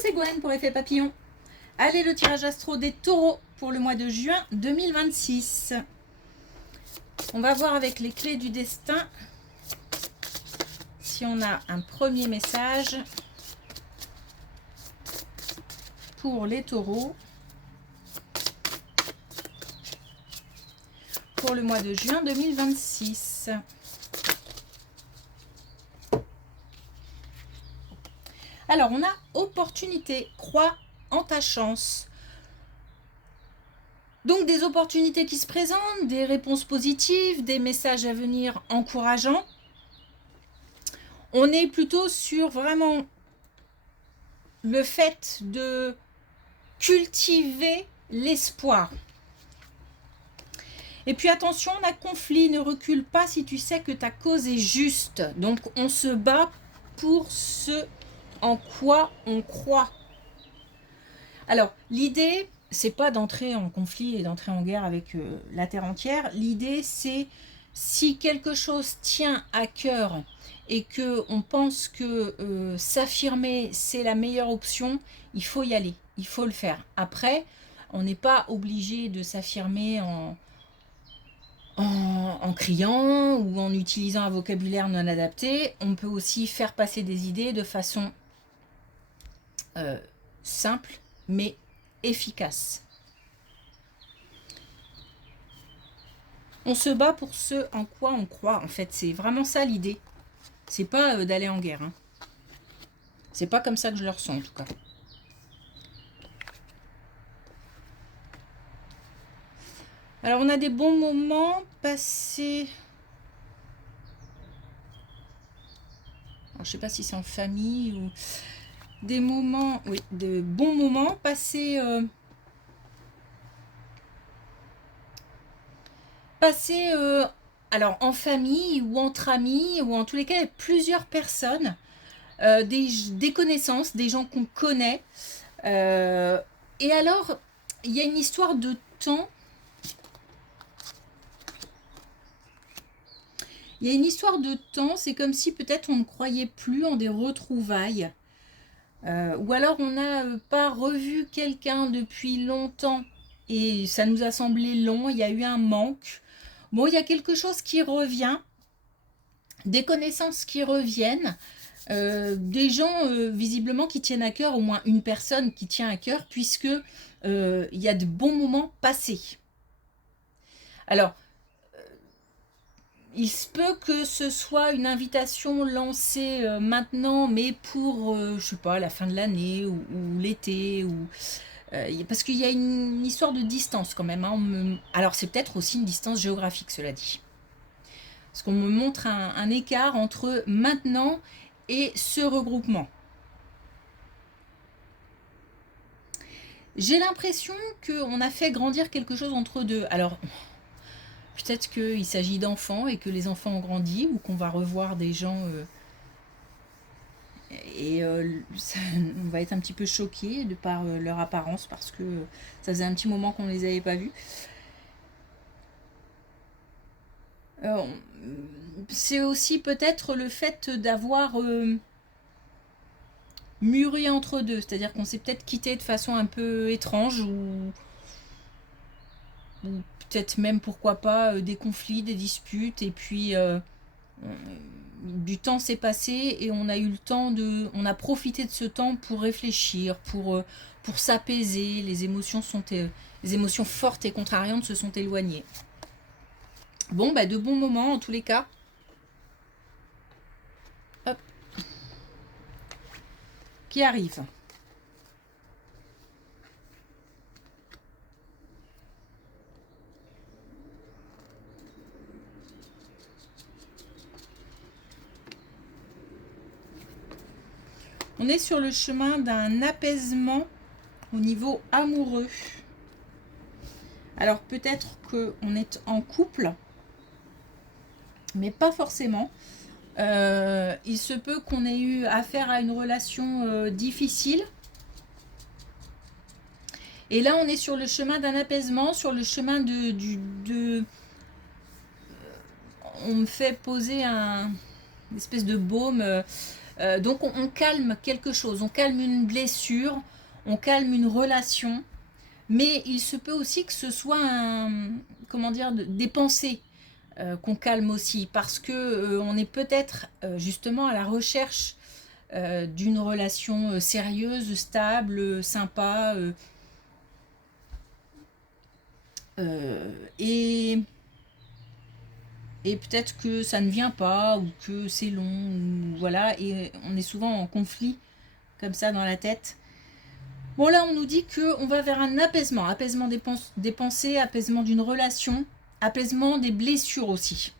c'est Gwen pour Effet Papillon. Allez, le tirage astro des taureaux pour le mois de juin 2026. On va voir avec les clés du destin si on a un premier message pour les taureaux pour le mois de juin 2026. Alors, on a opportunité, crois en ta chance. Donc, des opportunités qui se présentent, des réponses positives, des messages à venir encourageants. On est plutôt sur vraiment le fait de cultiver l'espoir. Et puis attention, on a conflit, ne recule pas si tu sais que ta cause est juste. Donc, on se bat pour ce en quoi on croit. Alors, l'idée, c'est pas d'entrer en conflit et d'entrer en guerre avec la terre entière. L'idée, c'est si quelque chose tient à cœur et que on pense que s'affirmer, c'est la meilleure option, il faut y aller, il faut le faire. Après, on n'est pas obligé de s'affirmer en criant ou en utilisant un vocabulaire non adapté. On peut aussi faire passer des idées de façon simple mais efficace. On se bat pour ce en quoi on croit. En fait, c'est vraiment ça l'idée. C'est pas d'aller en guerre. Hein. C'est pas comme ça que je le ressens en tout cas. Alors, on a des bons moments passés. Alors, je sais pas si c'est en famille ou des moments, oui, de bons moments passés. Alors en famille ou entre amis ou en tous les cas avec plusieurs personnes, des connaissances, des gens qu'on connaît. Et alors, il y a une histoire de temps. Il y a une histoire de temps, c'est comme si peut-être on ne croyait plus en des retrouvailles. Ou alors on n'a pas revu quelqu'un depuis longtemps et ça nous a semblé long, il y a eu un manque. Bon, il y a quelque chose qui revient, des connaissances qui reviennent, des gens visiblement qui tiennent à cœur, au moins une personne qui tient à cœur, puisque il y a de bons moments passés. Alors, il se peut que ce soit une invitation lancée maintenant, mais pour, je sais pas, la fin de l'année ou l'été, ou parce qu'il y a une histoire de distance quand même. Hein. Alors c'est peut-être aussi une distance géographique, cela dit. Parce qu'on me montre un écart entre maintenant et ce regroupement. J'ai l'impression qu'on a fait grandir quelque chose entre deux. Alors, peut-être qu'il s'agit d'enfants et que les enfants ont grandi ou qu'on va revoir des gens on va être un petit peu choqués de par leur apparence parce que ça faisait un petit moment qu'on ne les avait pas vus. C'est aussi peut-être le fait d'avoir mûri entre deux, c'est-à-dire qu'on s'est peut-être quitté de façon un peu étrange ou peut-être même pourquoi pas des conflits, des disputes et puis du temps s'est passé et on a eu le temps on a profité de ce temps pour réfléchir, pour s'apaiser. Les émotions fortes et contrariantes se sont éloignées. Bon, bah de bons moments en tous les cas. Hop. Qui arrive. On est sur le chemin d'un apaisement au niveau amoureux. Alors peut-être qu'on est en couple, mais pas forcément. Il se peut qu'on ait eu affaire à une relation difficile. Et là, on est sur le chemin d'un apaisement, sur le chemin on me fait poser une espèce de baume Donc on calme quelque chose, on calme une blessure, on calme une relation, mais il se peut aussi que ce soit comment dire, des pensées qu'on calme aussi, parce que on est peut-être justement à la recherche d'une relation sérieuse, stable, sympa, et peut-être que ça ne vient pas, ou que c'est long, ou voilà, et on est souvent en conflit comme ça dans la tête. Bon, là on nous dit qu'on va vers un apaisement, apaisement des pensées, apaisement d'une relation, apaisement des blessures aussi.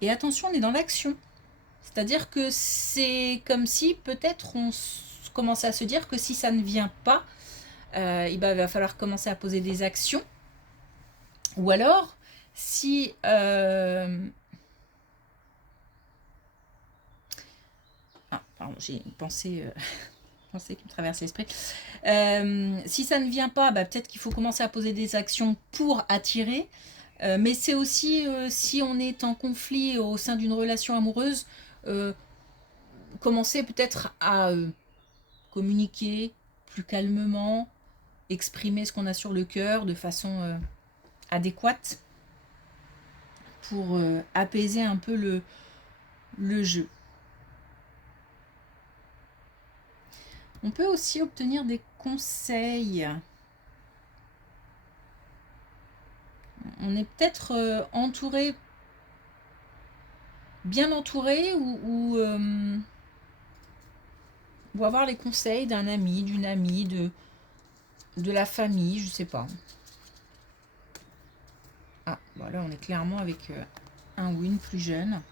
Et attention, on est dans l'action. C'est-à-dire que c'est comme si peut-être on commençait à se dire que si ça ne vient pas, il va falloir commencer à poser des actions. Ou alors, si... Ah, pardon, j'ai une pensée, pensée qui me traverse l'esprit. Si ça ne vient pas, peut-être qu'il faut commencer à poser des actions pour attirer. Mais c'est aussi, si on est en conflit au sein d'une relation amoureuse, commencer peut-être à communiquer plus calmement, exprimer ce qu'on a sur le cœur de façon adéquate pour apaiser un peu le jeu. On peut aussi obtenir des conseils. On est peut-être entouré, bien entouré, ou avoir les conseils d'un ami, d'une amie, de la famille, je sais pas. Ah, voilà, on est clairement avec un ou une plus jeune.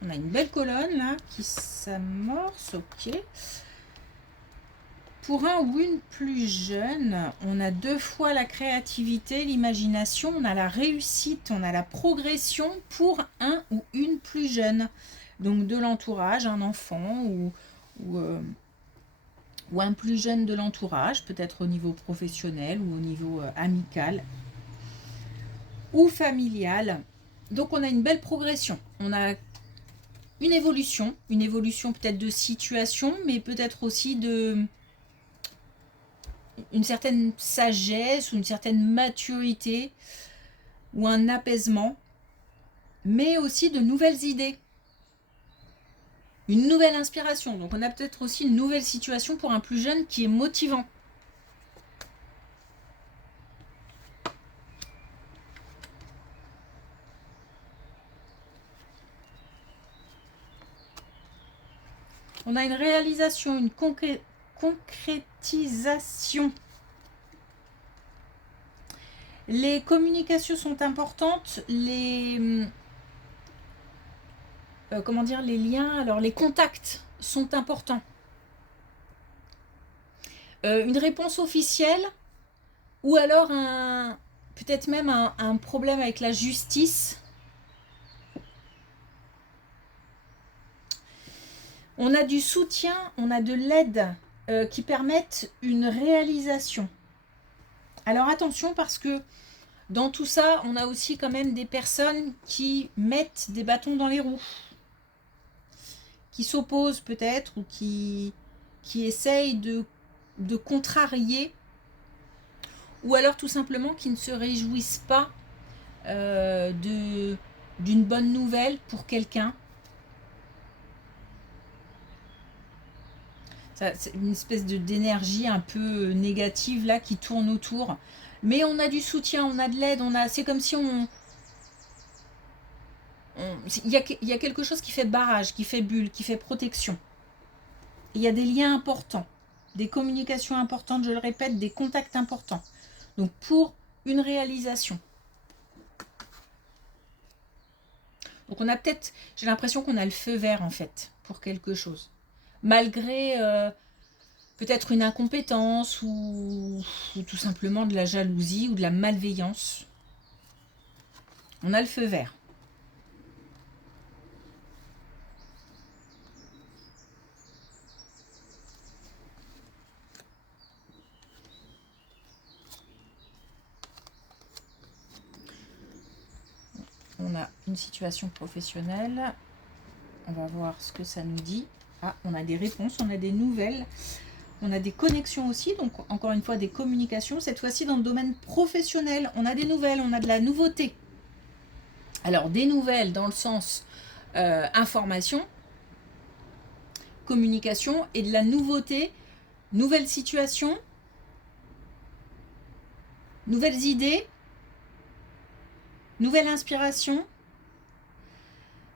On a une belle colonne là qui s'amorce, ok. Pour un ou une plus jeune, on a 2 fois la créativité, l'imagination, on a la réussite, on a la progression pour un ou une plus jeune. Donc de l'entourage, un enfant ou un plus jeune de l'entourage, peut-être au niveau professionnel ou au niveau amical ou familial. Donc on a une belle progression. On a une évolution peut-être de situation, mais peut-être aussi une certaine sagesse ou une certaine maturité ou un apaisement, mais aussi de nouvelles idées, une nouvelle inspiration. Donc on a peut-être aussi une nouvelle situation pour un plus jeune qui est motivant. On a une réalisation, une concrétisation. Les communications sont importantes, comment dire, les liens, alors les contacts sont importants. Une réponse officielle, ou alors peut-être même un problème avec la justice. On a du soutien, on a de l'aide qui permettent une réalisation. Alors attention, parce que dans tout ça, on a aussi quand même des personnes qui mettent des bâtons dans les roues, qui s'opposent peut-être, ou qui essayent de contrarier, ou alors tout simplement qui ne se réjouissent pas d'une bonne nouvelle pour quelqu'un. C'est une espèce d'énergie un peu négative là qui tourne autour. Mais on a du soutien, on a de l'aide, c'est comme si il y a quelque chose qui fait barrage, qui fait bulle, qui fait protection. Il y a des liens importants, des communications importantes, je le répète, des contacts importants. Donc pour une réalisation. Donc on a peut-être, j'ai l'impression qu'on a le feu vert en fait pour quelque chose. Malgré peut-être une incompétence ou tout simplement de la jalousie ou de la malveillance. On a le feu vert. On a une situation professionnelle. On va voir ce que ça nous dit. Ah, on a des réponses, on a des nouvelles. On a des connexions aussi, donc encore une fois des communications. Cette fois-ci dans le domaine professionnel, on a des nouvelles, on a de la nouveauté. Alors des nouvelles dans le sens information, communication et de la nouveauté, nouvelle situation, nouvelles idées, nouvelle inspiration.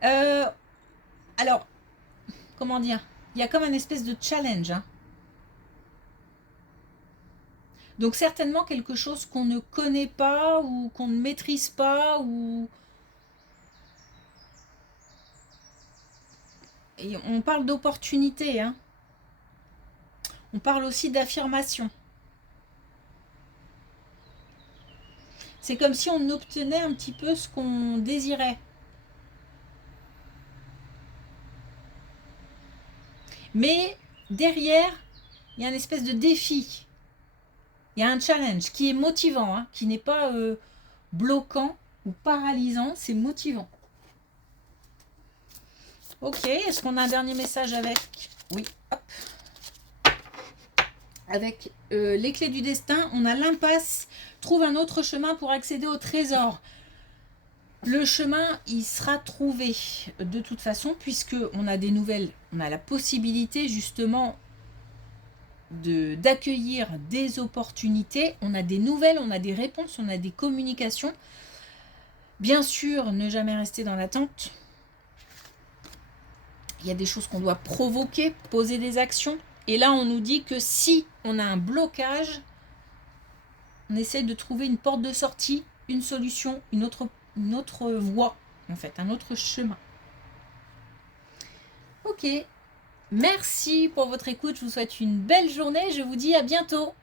Alors, comment dire, il y a comme une espèce de challenge, hein. Donc certainement quelque chose qu'on ne connaît pas ou qu'on ne maîtrise pas ou... Et on parle d'opportunité, hein. On parle aussi d'affirmation. C'est comme si on obtenait un petit peu ce qu'on désirait. Mais derrière, il y a une espèce de défi. Il y a un challenge qui est motivant, hein, qui n'est pas bloquant ou paralysant, c'est motivant. Ok, est-ce qu'on a un dernier message avec? Oui, hop. Avec les clés du destin, on a l'impasse. Trouve un autre chemin pour accéder au trésor. Le chemin, il sera trouvé de toute façon, puisque on a des nouvelles, on a la possibilité justement d'accueillir des opportunités, on a des nouvelles, on a des réponses, on a des communications. Bien sûr, ne jamais rester dans l'attente. Il y a des choses qu'on doit provoquer, poser des actions. Et là, on nous dit que si on a un blocage, on essaie de trouver une porte de sortie, une solution, une autre voie, en fait, un autre chemin. Ok. Merci pour votre écoute. Je vous souhaite une belle journée. Je vous dis à bientôt.